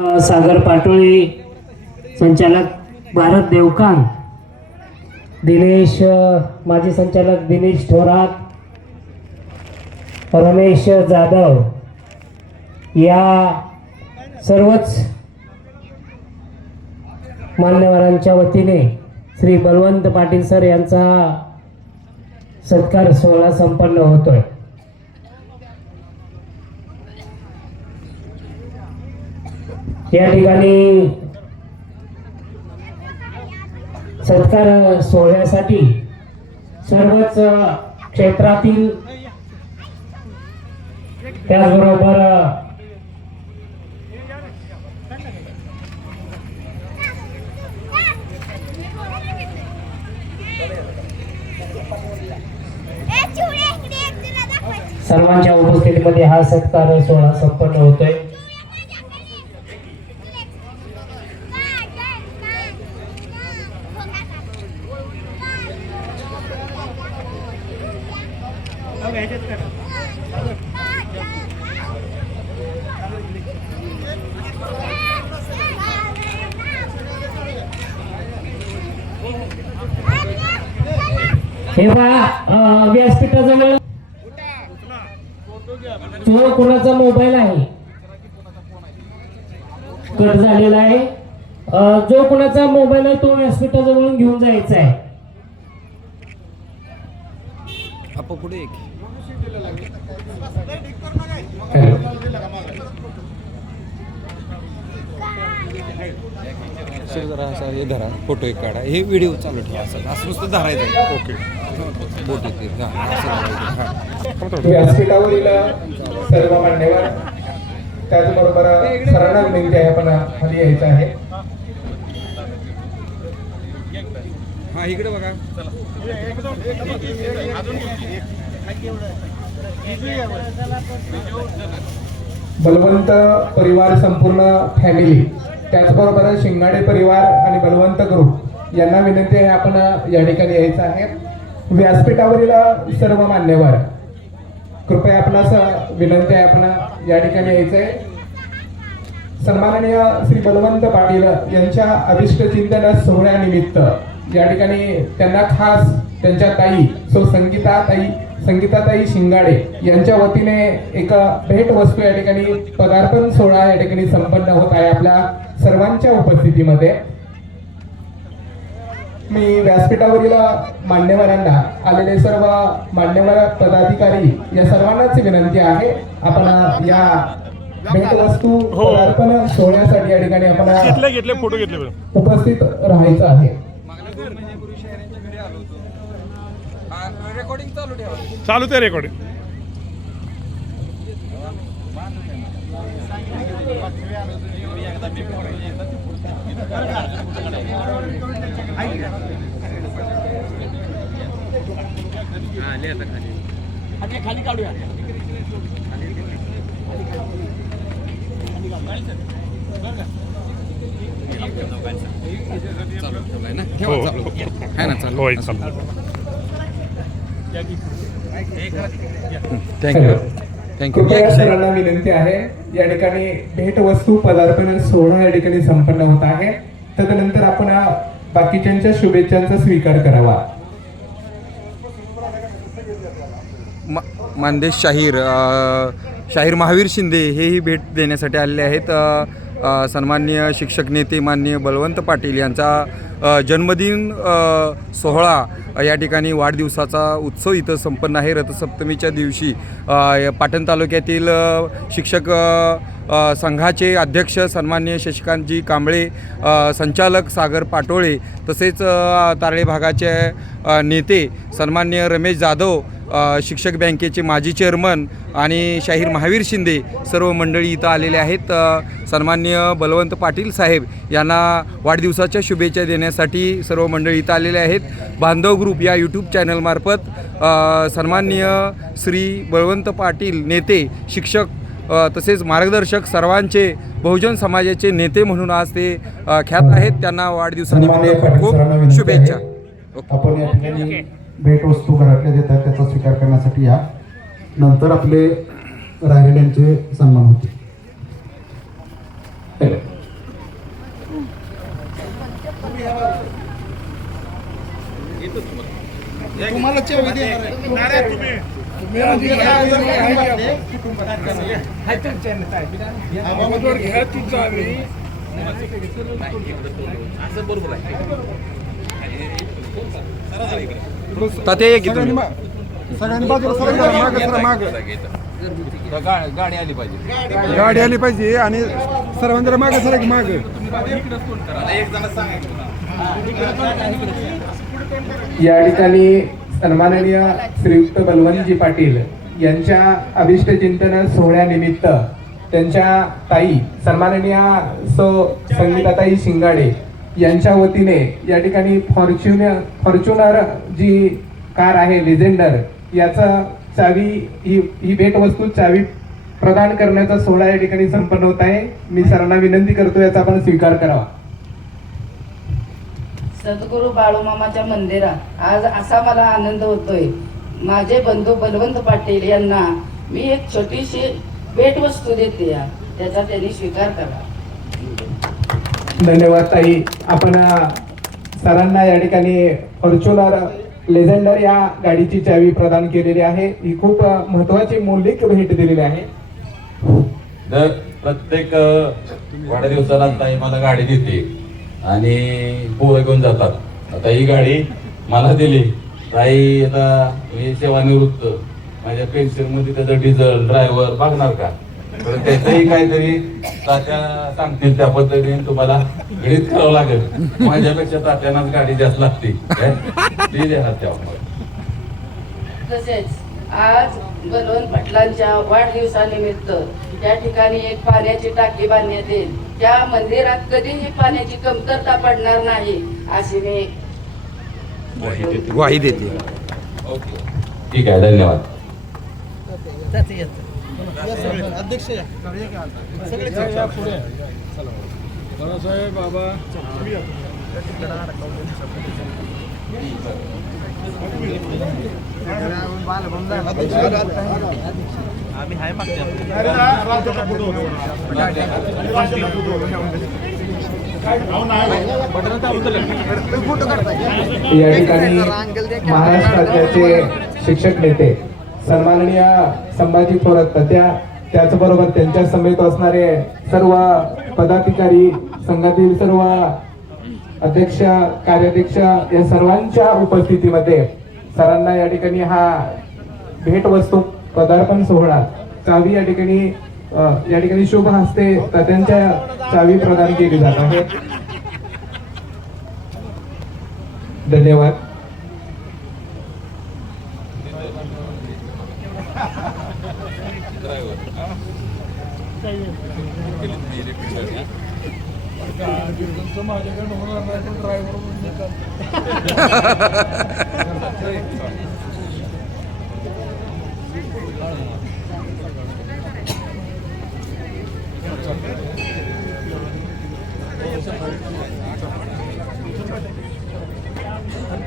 सागर पाटोळे, संचालक भारत देवकान, दिनेश माजी संचालक दिनेश थोरात, रमेश जाधव या सर्वच मान्यवरांच्या वतीने श्री बलवंत पाटील सर यांचा सत्कार सोहळा संपन्न होतोय। या ठिकाणी सत्कार सोहळ्यासाठी सर्वच क्षेत्रातील त्याचबरोबर सर्वांच्या उपस्थितीमध्ये हा सत्कार सोहळा संपन्न होतोय। हे पहा व्यासपीठाजवळ जो कोणाचा मोबाईल आहे कट झालेला आहे, जो कोणाचा मोबाईल आहे तो व्यासपीठाजवळून घेऊन जायचा आहे। आपण पुढे एक जरा असा हे धरा, फोटो एक काढा, हे व्हिडिओ चालू ठेवा, असं नुसतं धरायचं। ओके फोटो व्यासपीठावरील सर्व मान्यवर त्याचबरोबर सरांना विनंती आहे आपण खाली यायचं आहे। हा इकडे बघा, बलवंत परिवार संपूर्ण फॅमिली त्याचबरोबर शिंगाडे परिवार आणि बलवंत ग्रुप यांना विनंती आहे आपण या ठिकाणी यायचं आहे। व्यासपीठावरील सर्व मान्यवर कृपया आपणास विनंती आहे आपण या ठिकाणी यायचं आहे। सन्माननीय श्री बलवंत पाटील यांच्या अभिष्ट चिंतन सोहळ्यानिमित्त या ठिकाणी त्यांना खास त्यांच्या ताई संगीताताई शिंगाडे यांच्या वतीने एक भेट वस्तू या ठिकाणी पदार्पण सोहळा या ठिकाणी संपन्न होत आहे आपल्या सर्वांच्या उपस्थितीमध्ये। मी व्यासपीठावरील मान्यवरांना आलेले सर्व मान्यवर पदाधिकारी या सर्वांनाच विनंती आहे आपण या भेटवस्तू पदार्पण सोहळ्यासाठी या ठिकाणी आपण फोटो घेतले उपस्थित राहायचं आहे। रेकॉर्डिंग चालू ठेवा, चालू ते रेकॉर्डिंग। खाली काढूया। थँक्यू। सरांना विनंती आहे या ठिकाणी भेटवस्तू पदार्पण सोहळा या ठिकाणी संपन्न होत आहे। तदनंतर आपण बाकीच्यांच्या शुभेच्छांचा स्वीकार करावा। मानदेश शाहीर महावीर शिंदे हेही भेट देण्यासाठी आलेले आहेत। सन्माननीय शिक्षक नेते माननीय बलवंत पाटील यांचा जन्मदिन सोहळा या ठिकाणी वाढदिवसाचा उत्सव इथं संपन्न आहे। रथसप्तमीच्या दिवशी पाटण तालुक्यातील शिक्षक संघाचे अध्यक्ष सन्माननीय शशिकांतजी कांबळे, संचालक सागर पाटोळे, तसेच तारळे भागाचे नेते सन्माननीय रमेश जाधव, शिक्षक बँकेचे माजी चेअरमन आणि शाहीर महावीर शिंदे सर्व मंडळी इथं आलेले आहेत। सन्माननीय बलवंत पाटील साहेब यांना वाढदिवसाच्या शुभेच्छा देण्यासाठी सर्व मंडळी इथं आलेले आहेत। बांधव ग्रुप या यूट्यूब चॅनलमार्फत सन्माननीय श्री बलवंत पाटील नेते, शिक्षक तसेच मार्गदर्शक सर्वांचे बहुजन समाजाचे नेते म्हणून आज ते ख्यात आहेत। त्यांना वाढदिवसानिमित्त खूप खूप शुभेच्छा। आपण या ठिकाणी भेटवस्तू घरातल्या देतात त्याचा स्वीकार करण्यासाठी या नंतर आपले राहिलेल्यांचे सन्मान होते। तात्या ये की तुम्ही. सगळ्यांनी बाजूला सगळ्यांनी माग गाडी आली पाहिजे. गाडी आली पाहिजे आणि सर्वांनी जरा मागे सर माग. या ठिकाणी सन्माननीय श्रीयुक्त बलवंतजी पाटील यांच्या अभिष्ट चिंतन सोहळ्यानिमित्त त्यांच्या ताई सन्माननीय संगीताताई शिंगाडे यांच्या वतीने या ठिकाणी फॉर्च्युनर जी कार आहे लेजेंडर याचा चावी ही भेटवस्तू चावी प्रदान करण्याचा सोहळा या ठिकाणी संपन्न होत आहे. मी सरांना विनंती करतो याचा आपण स्वीकार करावा. सद्गुरू बाळूमामाच्या मंदिरात आज असा मला आनंद होतोय. माझे बंधू बलवंत पाटील यांना मी एक छोटीशी भेटवस्तू देते, त्याचा त्यांनी स्वीकार करा. धन्यवाद ताई. आपण सरांना या ठिकाणी फॉर्च्युनर लेजेंडर या गाडीची चावी प्रदान केलेली आहे. ही खूप महत्वाची मौलिक भेट दिलेली आहे. तर प्रत्येक वाढदिवसाला ताई मला गाडी देते आणि पोरं घेऊन जातात. आता ही गाडी मला दिली ताई. आता मी सेवानिवृत्त, माझ्या पेन्शनमध्ये त्याचं डिझेल ड्रायव्हर बघणार का? तर त्याचंही काहीतरी तात्या सांगतील त्या पद्धतीने तुम्हाला गणित करावं लागेल. माझ्यापेक्षा तात्यानाच गाडी जास्त लागते ती देणार तेव्हा. तसेच आज बलवंत पाटलांच्या वाढदिवसानिमित्त त्या ठिकाणी एक पाण्याची टाकी बांधण्यात येईल. त्या मंदिरात कधीही पाण्याची कमतरता पडणार नाही अशी मी ग्वाही देते. ओके, ठीक आहे, धन्यवाद. या ठिकाणी महाराष्ट्र राज्याचे शिक्षक नेते सन्माननीय संभाजी थोरात त्याचबरोबर त्यांच्या समेत असणारे सर्व पदाधिकारी, संघातील सर्व अध्यक्ष, कार्याध्यक्ष या सर्वांच्या उपस्थितीमध्ये सरांना या ठिकाणी हा भेटवस्तू पदार्पण सोहळा चावी या ठिकाणी शुभ हस्ते त्यांच्या चावी प्रदान केली जात आहे. धन्यवाद.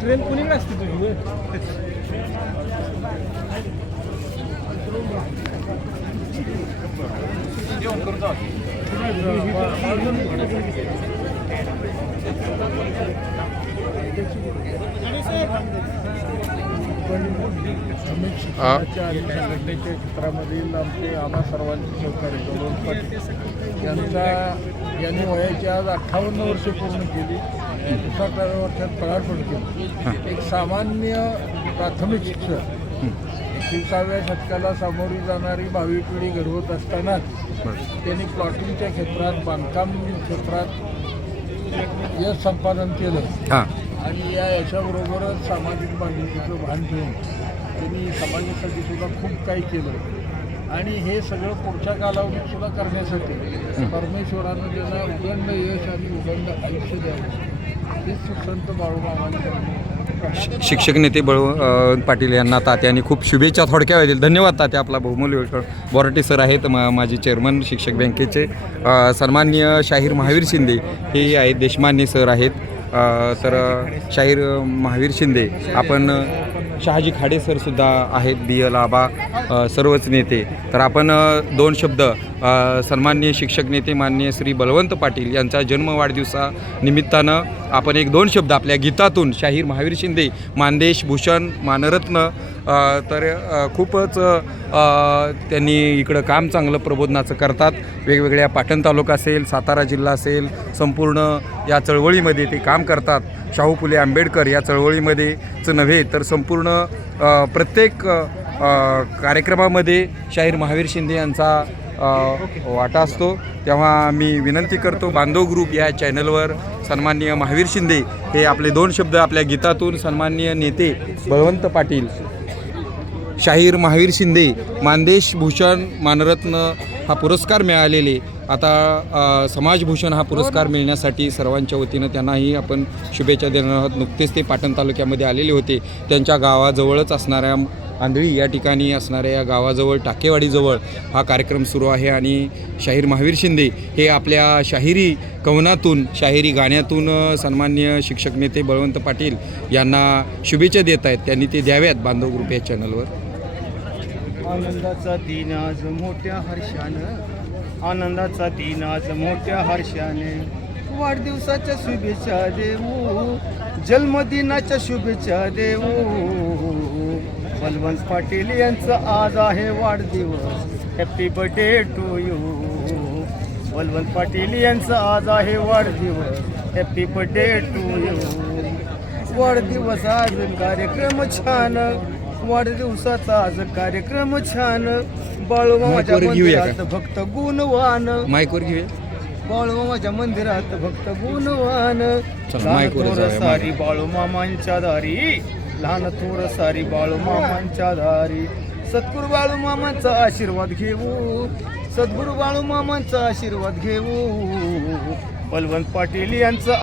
ट्रेन कुणी असते तुम्ही? घटनेच्या क्षेत्रामधील आमचे आम्हा सर्वांचे सहकार्य बलवंत पाटील यांनी वयाची आज 58 वर्षे पूर्ण केली. 60व्या वर्षात पदार्पण केलं. एक सामान्य प्राथमिक शिक्षक 30व्या शतकाला सामोरी जाणारी भावी पिढी घडवत असतानाच त्यांनी प्लॉटिंगच्या क्षेत्रात, बांधकाम क्षेत्रात यश संपादन केलं आणि या यशाबरोबरच सामाजिक बांधिलकीचं भान ठेवून त्यांनी समाजासाठी सुद्धा खूप काही केलं आणि हे सगळं पुढच्या कालावधीत सुद्धा करण्यासाठी परमेश्वरानं त्यांना उदंड यश आणि उदंड आयुष्य द्यावं हेच संत बाळूमामांनी. शिक्षक नेते बळवंत पाटील यांना तात्यांनी खूप शुभेच्छा थोडक्या वेळेल. धन्यवाद तात्या. आपला बहुमूल्य वेळ. बोराटे सर आहेत, माजी चेअरमन शिक्षक बँकेचे. सन्माननीय शाहीर महावीर शिंदे हे आहेत, देशमान्य सर आहेत. तर शाहीर महावीर शिंदे, आपण शहाजी खाडे सरसुद्धा आहेत, BL आबा, सर्वच नेते. तर आपण 2 शब्द सन्माननीय शिक्षक नेते माननीय श्री बलवंत पाटील यांचा जन्म वाढदिवसानिमित्तानं आपण 1-2 शब्द आपल्या गीतातून शाहीर महावीर शिंदे मानदेश भूषण मानरत्न खूपच त्यांनी इकडं काम चांगलं प्रबोधनाचं करतात. वेगवेगळ्या पाटण तालुका असेल, सातारा जिल्हा असेल, संपूर्ण या चळवळीमध्ये ते काम करतात. शाहू फुले आंबेडकर या चळवळीमध्येच नव्हे तर संपूर्ण प्रत्येक कार्यक्रमामध्ये शाहीर महावीर शिंदे यांचा वाटा असतो. तेव्हा मी विनंती करतो बांधव ग्रुप या चॅनलवर सन्माननीय महावीर शिंदे हे आपले 2 शब्द आपल्या गीतातून सन्माननीय नेते बळवंत पाटील शाहीर महावीर शिंदे मानदेश भूषण मानरत्न हा पुरस्कार मिळालेले आता समाजभूषण हा पुरस्कार मिळण्यासाठी सर्वांच्या वतीनं त्यांनाही आपण शुभेच्छा देणार आहोत. नुकतेच ते पाटण तालुक्यामध्ये आलेले होते. त्यांच्या गावाजवळच असणाऱ्या आंधळी या ठिकाणी असणाऱ्या या गावाजवळ टाकेवाडीजवळ हा कार्यक्रम सुरू आहे आणि शाहीर महावीर शिंदे हे आपल्या शाहिरी कवनातून शाहिरी गाण्यातून सन्माननीय शिक्षक नेते बळवंत पाटील यांना शुभेच्छा देत आहेत. त्यांनी ते द्याव्यात बांधव ग्रुप या चॅनलवर. आनंदाचा दिन आज मोठ्या हर्षानं, आनंदाचा दिन आज मोठ्या हर्षाने, वाढदिवसाच्या शुभेच्छा देऊ, जन्मदिनाच्या शुभेच्छा देऊ. बलवंत पाटील यांचा आज आहे वाढदिवस, happy birthday to you. Balwant Patil यांचा आज आहे वाढदिवस, हॅपी बर्थडे टू यू. वाढदिवस आज कार्यक्रम छान, वाढदिवसाचा आज कार्यक्रम छान. बाळूमामाच्या मंदिरात भक्त गुणवान, माईकवर घेऊया. बाळूमामाच्या मंदिरात भक्त गुणवान. लहान थोर सारी बाळूमामांच्या दारी, लहान थोर सारी बाळूमामांच्या दारी. सद्गुरू बाळूमामांचा आशीर्वाद घेऊ, सद्गुरू बाळूमामांचा आशीर्वाद घेऊ. बलवंत पाटील यांचा